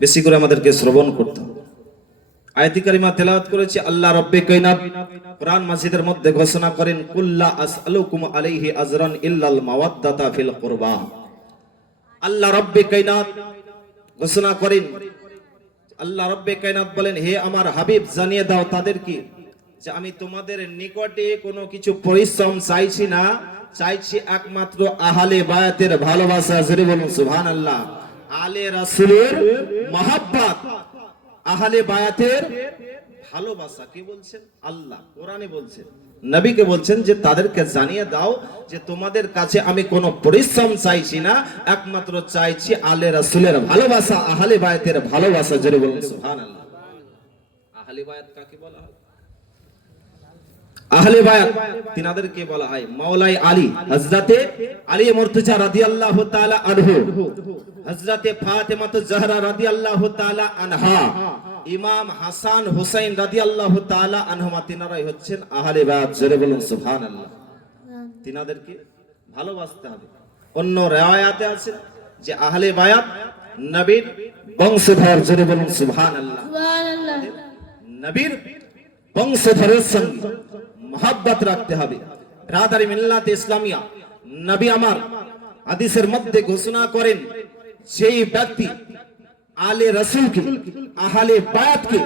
বেশি করে আমাদেরকে শ্রবণ করতে হবে। আয়াতি কারিমা তেলাওয়াত করেছি। আল্লাহ রব্বে কায়নাত কোরআন মাজিদের মধ্যে ঘোষণা করেন, কুল্লা আসআলুকুম আলাইহি আজরান ইল্লাল মাওয়াদ্দাতা ফিল কুরবা। আল্লাহ রব্বে কায়নাত ঘোষণা করেন, আল্লাহ রব্বে কায়নাত বলেন, হে আমার হাবিব জানিয়ে দাও তাদেরকে যে আমি তোমাদের নিকটে কোনো কিছু পরিশ্রম চাইছি না, চাইছি একমাত্র আহলে বায়াতের ভালোবাসা। জোরে বলুন সুবহানাল্লাহ। আলে রাসূলের মহব্বত, আহলে বায়াতের ভালোবাসা। কি বলছেন? আল্লাহ কোরআনে বলছেন, নবীকে বলছেন যে তাদেরকে জানিয়ে দাও যে তোমাদের কাছে আমি কোনো পরিশ্রম চাইছি না, একমাত্র চাইছি আলে রাসূলের ভালোবাসা, আহলে বায়াতের ভালোবাসা। জোরে বলুন সুবহানাল্লাহ। আহলে বায়াত কাকে বলা হয়? আহলে বায়াত তিনাদেরকে বলা হয় মাওলাই আলী, হযরতে আলী মুর্তজা রাদিয়াল্লাহু তাআলা আনহু, হযরতে ফাতেমাতুজ জাহরা রাদিয়াল্লাহু তাআলা আনহা, ইমাম হাসান হুসাইন রাদিয়াল্লাহু তাআলা আনহুমা, তিনারাই হচ্ছেন আহলে বায়াত। জোরে বলুন সুবহানাল্লাহ। তিনাদেরকে ভালোবাসতে হবে। অন্য riwayate আছে যে আহলে বায়াত নবীর বংশধর। জোরে বলুন সুবহানাল্লাহ। সুবহানাল্লাহ। নবীর বংশধরের সঙ্গে মহব্বত রাখতে হবে। ব্রাদারি মিল্লাত ইসলামিয়া, নবী আমার হাদিসের মধ্যে ঘোষণা করেন, সেই ব্যক্তি আলে রাসূলকে, আহলে বায়াতকে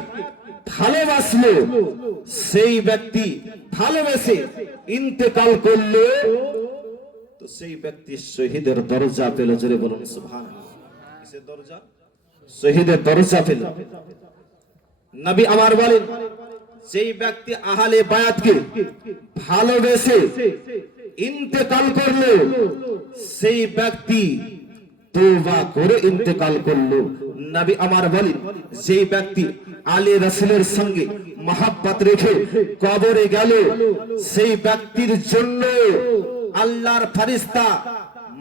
ভালোবাসলো, সেই ব্যক্তি ভালোবেসে ইন্তেকাল করলো, তো সেই ব্যক্তি শহীদের দরজা পেল। জোরে বলুন সুবহানাল্লাহ। কিসের দরজা? শহীদের দরজা পেল। নবী আমার বলেন, যেই ব্যক্তি আহলে বায়াতকে ভালোবেসে ইন্তেকাল করলো, সেই ব্যক্তি তওবা করে ইন্তেকাল করলো। নবী আমার বলেন, যেই ব্যক্তি আলে রাসূলের সঙ্গে মহব্বত রেখে কবরে গেল, সেই ব্যক্তির জন্য আল্লাহর ফেরেশতা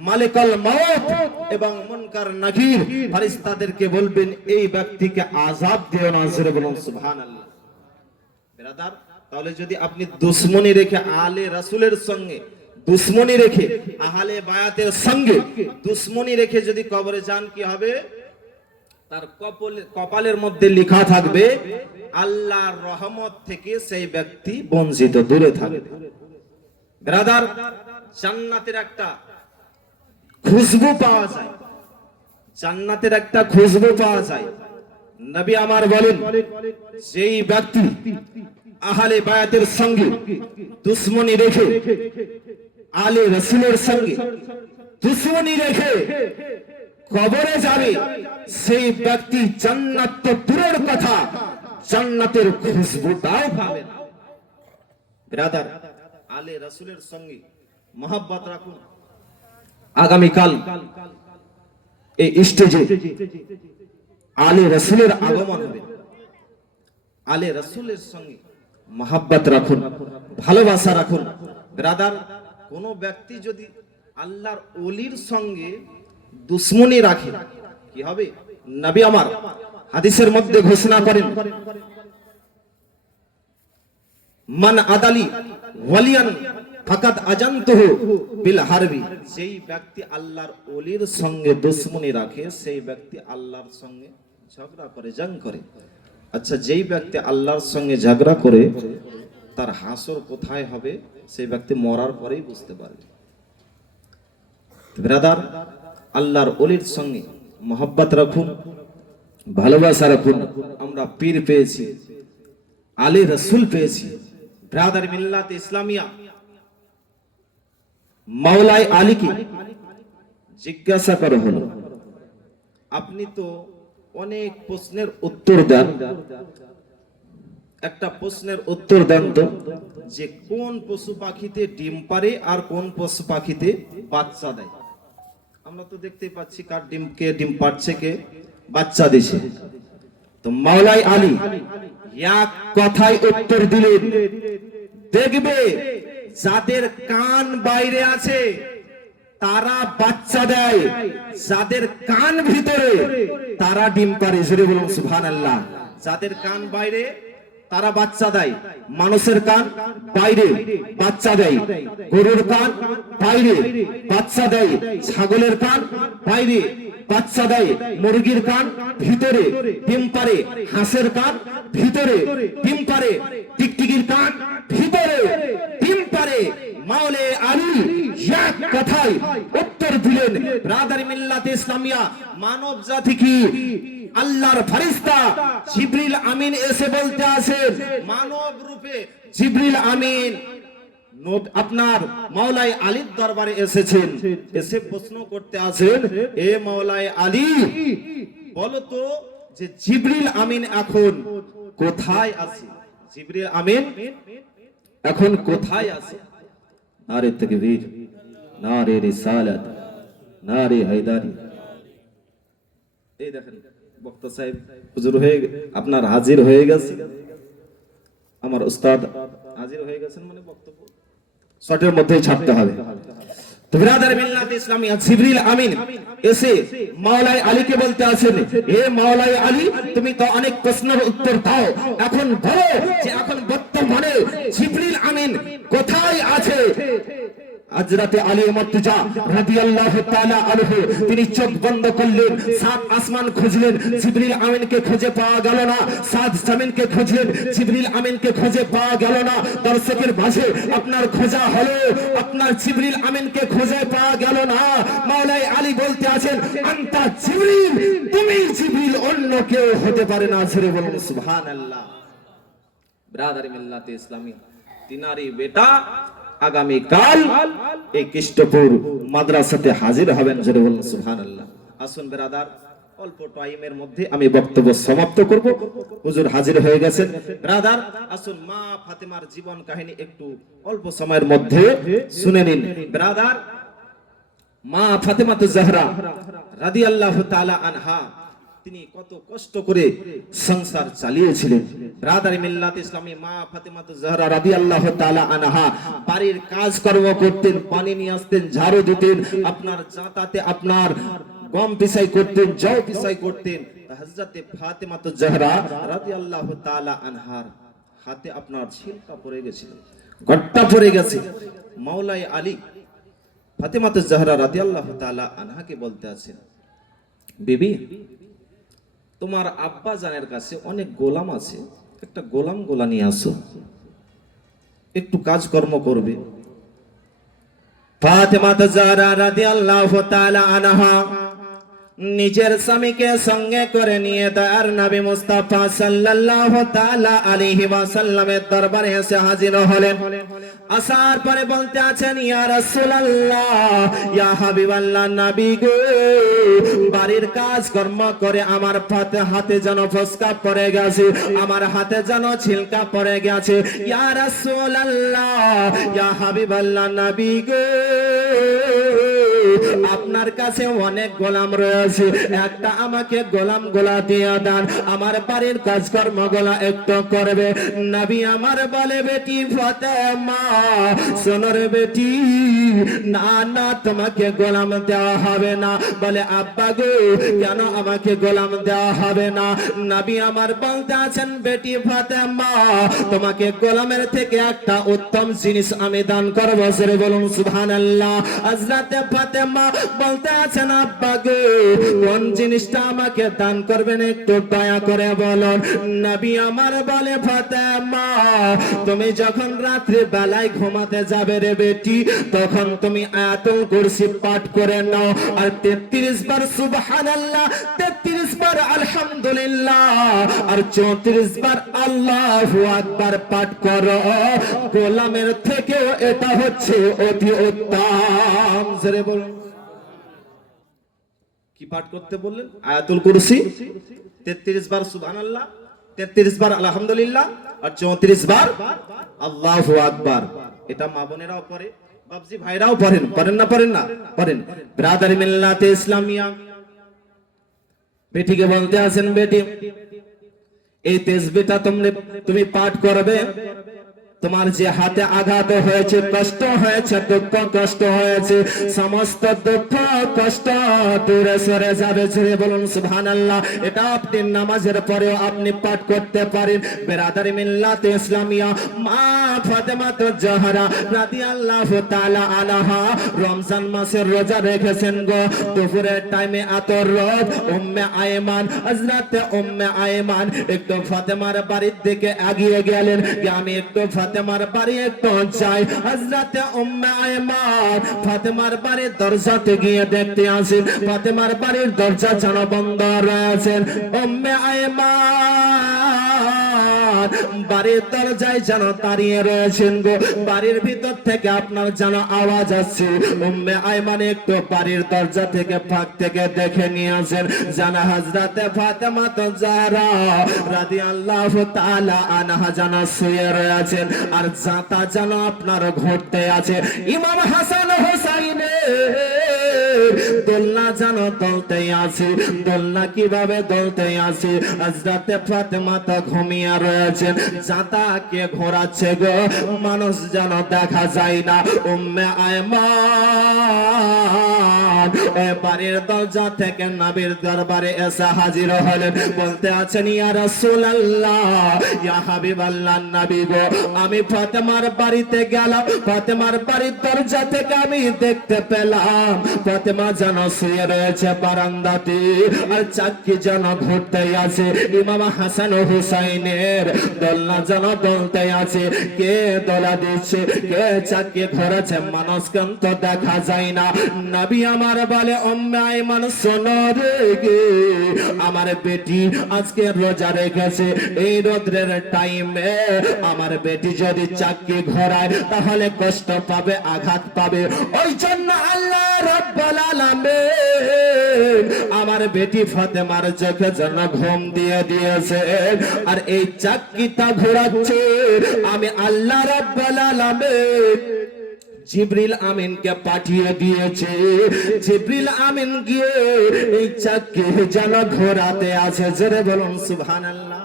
মালিকুল মউত এবং মুনকার নাকির ফেরেশতাদেরকে বলবেন, এই ব্যক্তিকে আযাব দিও না। জোরে বলুন সুবহানাল্লাহ। ব্রাদার, তাহলে যদি আপনি দুশমনি রেখে আলে রাসূলের সঙ্গে দুশমনি রেখে আহলে বায়াতের সঙ্গে দুশমনি রেখে যদি কবরে যান, কি হবে? তার কপালের মধ্যে লেখা থাকবে আল্লাহর রহমত থেকে সেই ব্যক্তি বঞ্চিত, দূরে থাকবে। ব্রাদার, জান্নাতের একটা খুশবু পাওয়া যায়, জান্নাতের একটা খুশবু পাওয়া যায়। নবী আমার বলেন, যেই ব্যক্তি আহলে বায়াতের সঙ্গে দুশমনি রেখে আলে রাসূলের সঙ্গে দুশমনি রেখে কবরে যাবে, সেই ব্যক্তি জান্নাত তো দূরের কথা, জান্নাতের খুশবুটাও পাবে না। ব্রাদার, আলে রাসূলের সঙ্গে মহব্বত রাখুন। আগামীকাল এই স্টেজে আলে রাসূলের আগমন হবে। আলে রাসূলের সঙ্গে মহব্বত রাখুন, ভালোবাসা রাখুন। ব্রাদার, কোন ব্যক্তি যদি আল্লাহর ওলির সঙ্গে দুশমনি রাখে, কি হবে? নবী আমার হাদিসের মধ্যে ঘোষণা করেন, মান আদালি ওয়ালিয়ান ফাকাদ আজানতুহু বিল হারবি। সেই ব্যক্তি আল্লাহর ওলির সঙ্গে দুশমনি রাখে, সেই ব্যক্তি আল্লাহর সঙ্গে ঝগড়া করে, জং করে। আচ্ছা, যেই ব্যক্তি আল্লাহর সঙ্গে ঝগড়া করে, তার হাসর কোথায় হবে সেই ব্যক্তি মরার পরেই বুঝতে পারবে। ব্রাদার, আল্লাহর ওলির সঙ্গে মহব্বত রাখুন, ভালোবাসা রাখুন। আমরা পীর পেয়েছি, আলে রাসূল পেয়েছি। ব্রাদার মিল্লাত ইসলামিয়া, মাওলাই আলীকে জিজ্ঞাসা করা হলো, আপনি তো অনেক প্রশ্নের উত্তর দেন, একটা প্রশ্নের উত্তর দেন তো, যে কোন পশু পাখিতে ডিম পাড়ে আর কোন পশু পাখিতে বাচ্চা দেয়? আমরা তো দেখতে পাচ্ছি কার ডিম, কে ডিম পাড়ছে, কে বাচ্চা দিছে। তো মাওলাই আলী এক কথায় উত্তর দিলেন, দেখবে যাদের কান বাইরে আছে তারা বাচ্চা দেয়, যাদের কান ভিতরে তারা ডিম পাড়ে। জোরে বলুন সুবহানাল্লাহ। যাদের কান বাইরে তারা বাচ্চা দেয়। মানুষের কান বাইরে বাচ্চা দেয়, গরুর কান বাইরে বাচ্চা দেয়, ছাগলের কান বাইরে বাচ্চা দেয় মুরগির কান ভিতরে ডিম পারে, হাঁসের কান ভিতরে ডিম পারে, টিকটিকির কান ভিতরে ডিম পারে। মাওলে আলী এক কথায় উত্তর দিলেন, ব্রাদার মিল্লাত ইসলামিয়া, মানব জাতি কি আল্লাহর ফেরেশতা জিবরিল আমিন এসে বলতে আছেন, মানব রূপে জিবরিল আমিন আপনার মাওলাই আলীর দরবারে এসেছেন, এসে প্রশ্ন করতে আছেন, এ মাওলাই আলী বলো তো যে জিবরিল আমিন এখন কোথায় আছে? জিবরিল আমিন এখন কোথায় আছে? নারে তাকবীর, নারে রিসালাত, নারে হায়দারি। এই দেখেন বক্তা সাহেব হুজুর হয়ে আপনার হাজির হয়ে গেছে, আমার উস্তাদ হাজির হয়ে গেছেন, মানে বক্তব্য শর্টের মধ্যেই ছাপতে হবে। তো ব্রাদার মিল্লাত ইসলামিয়া, জিবরিল আমিন এসে মাওলাই আলীকে বলতে আছেন, হে মাওলাই আলী, তুমি তো অনেক প্রশ্নের উত্তর দাও, এখন বলো যে এখন বর্তমানে জিবরিল আমিন কোথায় আছে? হযরত আলী মুর্তজা রাদিয়াল্লাহু তাআলা আনহু তিনি চোখ বন্ধ করলেন, সাত আসমান খুঁজলেন, জিবরিল আমিনকে খুঁজে পাওয়া গেল না, সাত জমিনকে খুঁজলেন, জিবরিল আমিনকে খুঁজে পাওয়া গেল না। দর্শকের মাঝে আপনার খোঁজা হলো, আপনার জিবরিল আমিনকে খুঁজে পাওয়া গেল না। মাওলাই আলী বলতে আছেন, আনতা জিবরিল, তুমি জিবরিল, অন্য কেউ হতে পারে না। জোরে বলুন সুবহানাল্লাহ। ব্রাদার মিল্লাত ইসলামী, তিনারি বেটা আগামী কাল এই কৃষ্ণপুর মাদ্রাসাতে হাজির হবেন। জোরে বলুন সুবহানাল্লাহ। আসুন ব্রাদার, অল্প টাইমের মধ্যে আমি বক্তব্য সমাপ্ত করব, হুজুর হাজির হয়ে গেছেন। ব্রাদার আসুন, মা ফাতেমার জীবন কাহিনী একটু অল্প সময়ের মধ্যে শুনে নিন। ব্রাদার, মা ফাতেমাতু জাহরা রাদিয়াল্লাহু তাআলা আনহা তিনি কত কষ্ট করে সংসার চালিয়েছিলেন। ব্রাদার মিল্লাত ইসলামী, মা ফাতেমাতু জাহরা রাদিয়াল্লাহু তাআলা আনহা বাড়ির কাজকর্ম করতেন, পানি নিয়ে আসতেন, ঝাড়ু দিতেন, আপনার জাঁতাতে আপনার গম পিসাই করতেন, জও পিসাই করতেন। হযরত ফাতেমাতু জাহরা রাদিয়াল্লাহু তাআলা আনহার হাতে আপনার ছিলকা পড়ে গেছিল, গট্টা পড়ে গেছে। মাওলাই আলী ফাতেমাতু জাহরা রাদিয়াল্লাহু তাআলা আনহাকে বলতে আছেন, বিবি, তোমার আব্বা জানের কাছে অনেক গোলাম আছে, একটা গোলা নিয়ে আসো, একটু কাজকর্ম করবে। ফাতেমাতু জাহরা রাদিয়াল্লাহু তাআলা আনহা নিজের স্বামীকে সঙ্গে করে নিয়ে দয়ার নবী মুস্তাফা সাল্লাল্লাহু তাআলা আলাইহি ওয়াসাল্লামের দরবারে এসে হাজির হলেন। আসার পরে বলতে আছেন, ইয়া রাসূলুল্লাহ, ইয়া হাবিবাল্লাহ, নবী গো, বাড়ির কাজ কর্ম করে আমার হাতে যেন ফসকা পড়ে গেছে, আমার হাতে যেন ছিলকা পড়ে গেছে। ইয়া রাসূলুল্লাহ, ইয়া হাবিবাল্লাহ, নবী গো, আপনার কাছে অনেক গোলাম রয়েছে, একটা আমাকে গোলাম গোলা দিয়ে দেন, আমার বাড়ির কাজকর্ম গোলা একটু করবে। নবী আমার বলে, বেটি ফাতেমা, শোনো রে বেটি, না না, তোমাকে গোলাম দেওয়া হবে না। বলে, আব্বা গো, কেন আমাকে গোলাম দেওয়া হবে না? নবী আমার বলতে আছেন, বেটি ফাতেমা, তোমাকে গোলামের থেকে একটা উত্তম জিনিস আমি দান করবো। জোরে বলুন সুবহানাল্লাহ। হযরত ফাতেমা বলতে আছেন, আব্বা গো, কোন জিনিসটা আমাকে দান করবেন একটু দয়া করে বলুন। নবী আমার বলে, ফাতেমা, তুমি যখন রাত্রি বেলায় ঘুমাতে যাবে রে বেটি, তখন তুমি আয়াতুল কুরসি পাঠ করে নাও, আর 33 বার সুবহানাল্লাহ, 33 বার আলহামদুলিল্লাহ, আর 34 বার আল্লাহু আকবার পাঠ করো। গোলামের থেকেও এটা হচ্ছে অতি উত্তম। জোরে বলুন, কি পাঠ করতে বললেন? আয়াতুল কুরসি 33 বার সুবহানাল্লাহ, 33 বার আলহামদুলিল্লাহ, আর 34 বার আল্লাহু আকবার। এটা মা বোনেরাও পড়ে, বাবজি ভাইরাও পড়েন, পড়েন না? পড়েন না? পড়েন। ব্রাদার মিল্লাতে ইসলামিয়া, বেটিকে বলতে আছেন, বেটি, এই তাসবিহটা তুমি পাঠ করবে, তোমার যে হাতে আঘাত হয়েছে, কষ্ট হয়েছে, দুঃখ কষ্ট হয়েছে, সমস্ত দুঃখ কষ্ট দূরে সরে যাবে। জুড়ে বলুন সুবহানাল্লাহ। এটা আপনি নামাজের পরেও আপনি পাঠ করতে পারেন। বেরাদারি মিল্লাত ইসলামিয়া মা ফাতেমা জাহরা রাদিয়াল্লাহু তাআলা আনহা রমজান মাসের রোজা রেখেছেন গো। দুপুরের টাইমে আতর রোদ উম্মে আয়মান, হযরতে উম্মে আয়মান একটু ফাতেমার বাড়ির দিকে এগিয়ে গেলেন যে আমি একটু ফাতেমার বাড়ি একটু যাই। হযরতে উম্মে আয়মান ফাতেমার বাড়ির দরজাতে গিয়ে দেখতে আসেন ফাতেমার বাড়ির দরজা যেন বন্ধ রয়েছে। উম্মে আয়মান বাড়ির দরজায় যেন দাঁড়িয়ে রয়েছেন গো। বাড়ির ভিতর থেকে আপনার যেন আওয়াজ আসছে। উম্মে আয়মান একটু বাড়ির দরজা থেকে ফাঁক থেকে দেখে নিয়ে আসেন যেন হযরতে ফাতেমা জাহরা রাদিয়াল্লাহু তাআলা আনহা যেন শুয়ে রয়েছেন আর জাতা যেন আপনার ঘটতে আছে। ইমাম হাসান হুসাইনের দোলনা যেন দলতে আছে। দোলনা কিভাবে দলতে আছে? হযরতে ফাতেমা তো ঘুমিয়ে রয়েছেন, জাতাকে ঘোরাচ্ছে গো, মানুষ যেন দেখা যায় না। উম্মে আয়মান ওই বাড়ির দরজা থেকে নবীর দরবারে এসে হাজির হলেন। বলতে আছেন ইয়া রাসূলুল্লাহ, ইয়া হাবিবাল্লাহ, নবী গো আমি ফাতেমার বাড়িতে গেলাম, ফাতেমার বাড়ির দরজা থেকে আমি দেখতে পেলাম ফাতেমা যেন শুয়ে রয়েছে বারান্দাতে আর চাকি যেন ঘুরতে আছে। ইমাম হাসান ও হুসাইনের দোলনা যেন দলতে আছে। কে দোলা দিচ্ছে, কে চাকি ঘোরাচ্ছে, মানুষ কিন্তু দেখা যায় না। নবী আমার বলে উম্মে আয়মান শোনো রে গে, আমার বেটি আজকে রোজা রেখেছে, এই রোদ্রের টাইমে আমার বেটি যদি চাকি ঘোরায় তাহলে কষ্ট পাবে, আঘাত পাবে। ওই জন্য আল্লাহ রাব্বুল আলামিন আমার বেটি ফাতেমার চোখে যেন ঘুম দিয়ে দিয়েছে আর এই চাকিটা ঘোরাচ্ছে আমি আল্লাহ রাব্বুল আলামিন জিবরিল আমিনকে পাঠিয়ে দিয়েছে। জিবরিল আমিন গিয়ে এই চাকি যেন ঘোরাতে আছে। জোরে বলুন সুবহানাল্লাহ।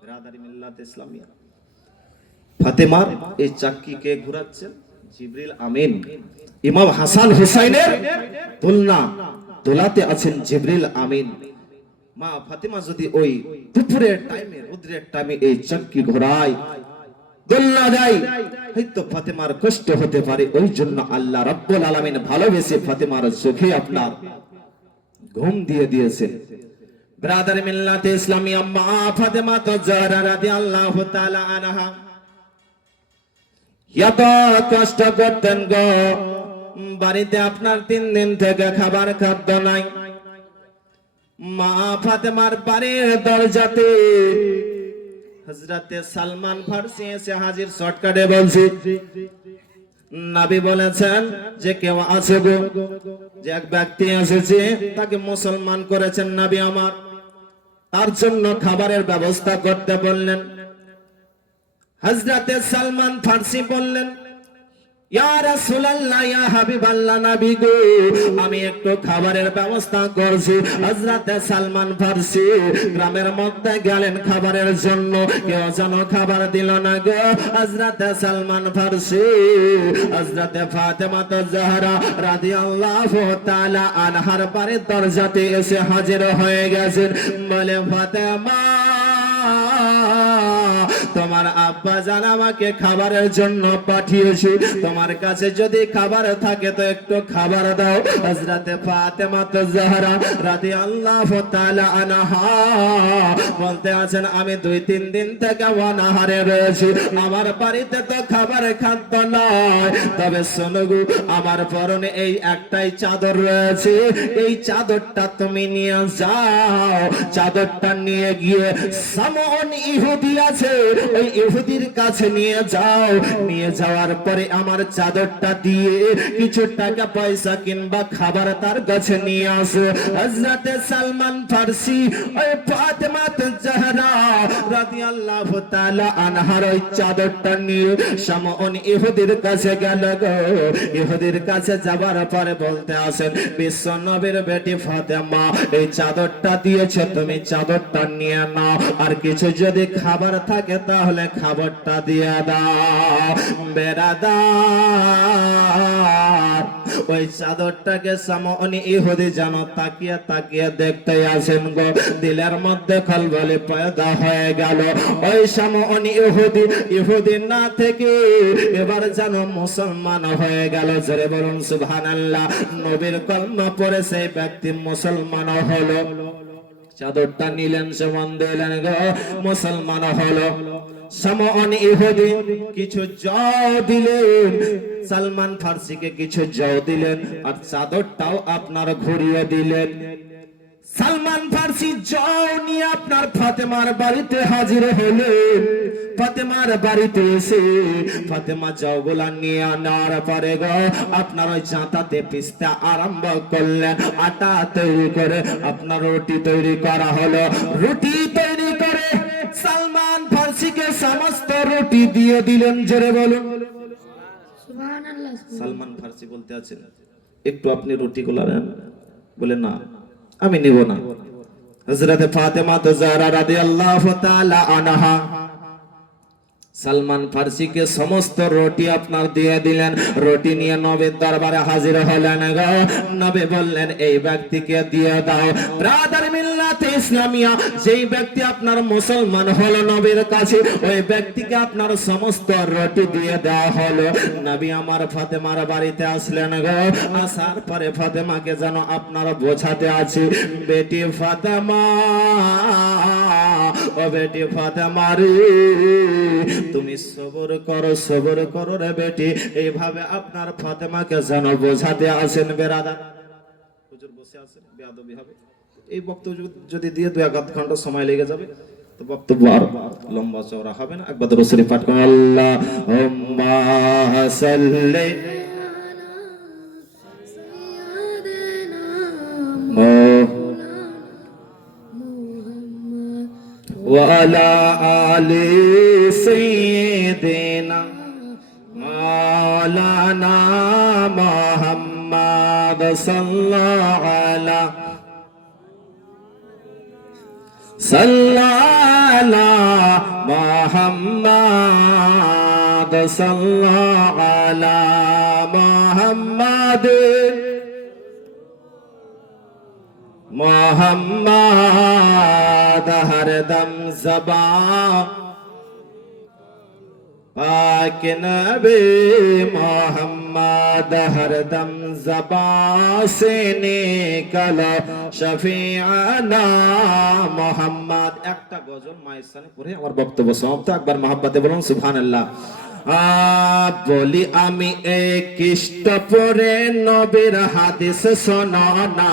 বিরাদারি মিল্লাত ইসলামিয়া ফাতেমার এই চাকিকে ঘোরাচ্ছেন জিবরিল আমিন। ইমাম হাসান হুসাইনের দোলনা দোলাতে আছেন জিবরিল আমিন। মা ফাতেমা যদি ওই দুপুরের টাইমে রোদ্রের টাইমে এই চাকি ঘোরায়, দোলনা দেয়, হয়তো ফাতেমার কষ্ট হতে পারে। ওই জন্য আল্লাহ রাব্বুল আলামিন ভালোবেসে ফাতেমার চোখে আপনার ঘুম দিয়ে দিয়েছেন। ব্রাদার মিল্লাতে ইসলামিয়া মা ফাতেমা জাহরা রাদিয়াল্লাহু তাআলা আনহা এত কষ্ট করতেন গো। বাড়িতে আপনার 3 দিন থেকে খাবার খাদ্য নাই। মা ফাতেমার বাড়ির দরজাতে হযরতে সালমান ফারসি এসে হাজির। শর্টকাটে বলছি, নবী বলেছেন যে কেউ আছে গো, যে এক ব্যক্তি এসেছে তাকে মুসলমান করেছেন নবী আমার, তার জন্য খাবারের ব্যবস্থা করতে বললেন। হযরতে সালমান ফারসি বললেন ইয়া রাসূলুল্লাহ, ইয়া হাবিবাল্লাহ, নবী গো আমি একটু খাবারের ব্যবস্থা করছি। হযরতে সালমান ফারসি গ্রামের মধ্যে গেলেন খাবারের জন্য, কেউ যেন খাবার দিল না গো। হযরতে সালমান ফারসি হযরতে ফাতেমা জাহরা রাদিয়াল্লাহু তাআলা আনহার বাড়ির দরজাতে এসে হাজির হয়ে গেছেন। বলে ফাতেমা, তোমার আব্বা জান আমাকে খাবারের জন্য পাঠিয়েছে, তোমার কাছে যদি খাবার থাকে তো একটু খাবার দাও। হযরতে ফাতেমা জাহরা রাদিয়াল্লাহু তাআলা আনহা বলতে আছেন আমি 2-3 দিন থেকে অনাহারে রয়েছি, আমার বাড়িতে তো খাবার খাদ্য নয়। তবে শোনো গো, আমার পরনে এই একটাই চাদর রয়েছে, এই চাদরটা তুমি নিয়ে যাও। চাদরটা নিয়ে গিয়ে সামন ইহুদি আছে, ওই ইহুদির কাছে নিয়ে যাও। নিয়ে যাওয়ার পরে আমার চাদরটা দিয়ে কিছু টাকা পয়সা কিংবা খাবার তার কাছে নিয়ে আসো। হযরতে সালমান ফারসি ওই ফাতেমা জাহরা রাদিয়াল্লাহু তাআলা আনহার ওই চাদরটা নিয়ে সামন ইহুদির কাছে গেল গো। ইহুদির কাছে যাবার পরে বলতে আসেন বিশ্ব নবীর বেটি ফাতেমা এই চাদরটা দিয়েছে, তুমি চাদরটা নিয়ে নাও, আর কিছু যদি খাবার থাকে তাহলে খাবারটা দিয়ে দাও। বেরাদার ওই চাদরটাকে সামনে ইহুদি যেন তাকিয়ে তাকিয়ে দেখতে আসেন গো, দিলের মধ্যে খলবলে পয়দা হয়ে গেল। ওই সামনে ইহুদি না থেকে এবার যেন মুসলমান হয়ে গেল। জোরে বলুন সুবহানাল্লাহ। নবীর কলমা পড়ে সেই ব্যক্তি মুসলমান হলো। চাদরটা নিলেন, সমান দিলেন গো, মুসলমান হলো। সামনে ইহুদি কিছু জও দিলেন, সালমান ফার্সিকে কিছু জও দিলেন, আর চাদরটাও আপনার ঘুরিয়ে দিলেন। সালমান ফার্সি জও নিয়ে আপনার ফাতেমার বাড়িতে হাজির হলেন। ফাতেমার বাড়িতে এসে ফাতেমা জওগুলা নিয়ে আনার পরে গো আপনার ওই চাঁতাতে পিসতে আরম্ভ করলেন। আটা তৈরি করে আপনার রুটি তৈরি করা হলো। রুটি তৈরি করে সালমান ফার্সিকে সমস্ত রুটি দিয়ে দিলেন। জোরে বলুন সুবহানাল্লাহ। সালমান ফার্সি বলতে আছেন, একটু আপনি রুটিগুলো নেন। বলে না, আমি নিব না। হযরত ফাতেমা জাহরা রাদিয়াল্লাহু তাআলা আনহা সালমান ফার্সিকে সমস্ত রুটি আপনার দিয়ে দিলেন। রুটি নিয়ে নবীর দরবারে হাজির হলেন গো। নবী বললেন, এই ব্যক্তিকে দিয়ে দাও। ব্রাদার মিল্লাতে ইসলামিয়া, যেই ব্যক্তি আপনার মুসলমান হলো নবীর কাছে, ওই ব্যক্তিকে আপনার সমস্ত রুটি দিয়ে দেওয়া হলো। নবী আমার ফাতেমার বাড়িতে আসলেন গো। আসার পরে ফাতেমাকে যেন আপনার বোঝাতে আছে, বেটি ফাতেমা, ও বেটি ফাতেমা রে, তুমি সবর করো রে বেটি। এইভাবে আপনার ফাতেমাকে যেন বোঝাতে আসেন। বেরাদার হুজুর বসে আছেন, বেয়াদবি হবে। এই বক্তব্য যদি দিয়ে 2-1 ঘন্টা সময় লেগে যাবে তো বক্তব্য আর লম্বা চওড়া হবে না। একবার দরুদ শরীফ পাঠ করুন। আল্লাহুম্মা সাল্লি وعلى آل سيدنا مولانا محمد صلى على محمد صلى على محمد मोहम्मद हरदम ज़बा पाक नबी मोहम्मद हरदम ज़बा से निकला शफीआना मोहम्मद। একটা গজল মায়ের সামনে পড়ে আমার বক্তব্য সমাপ্ত। একবার মহব্বতে বলুন সুবহানাল্লাহ। বলি আমি এক কৃষ্ট পরে নবীর হাদিস শোনো না।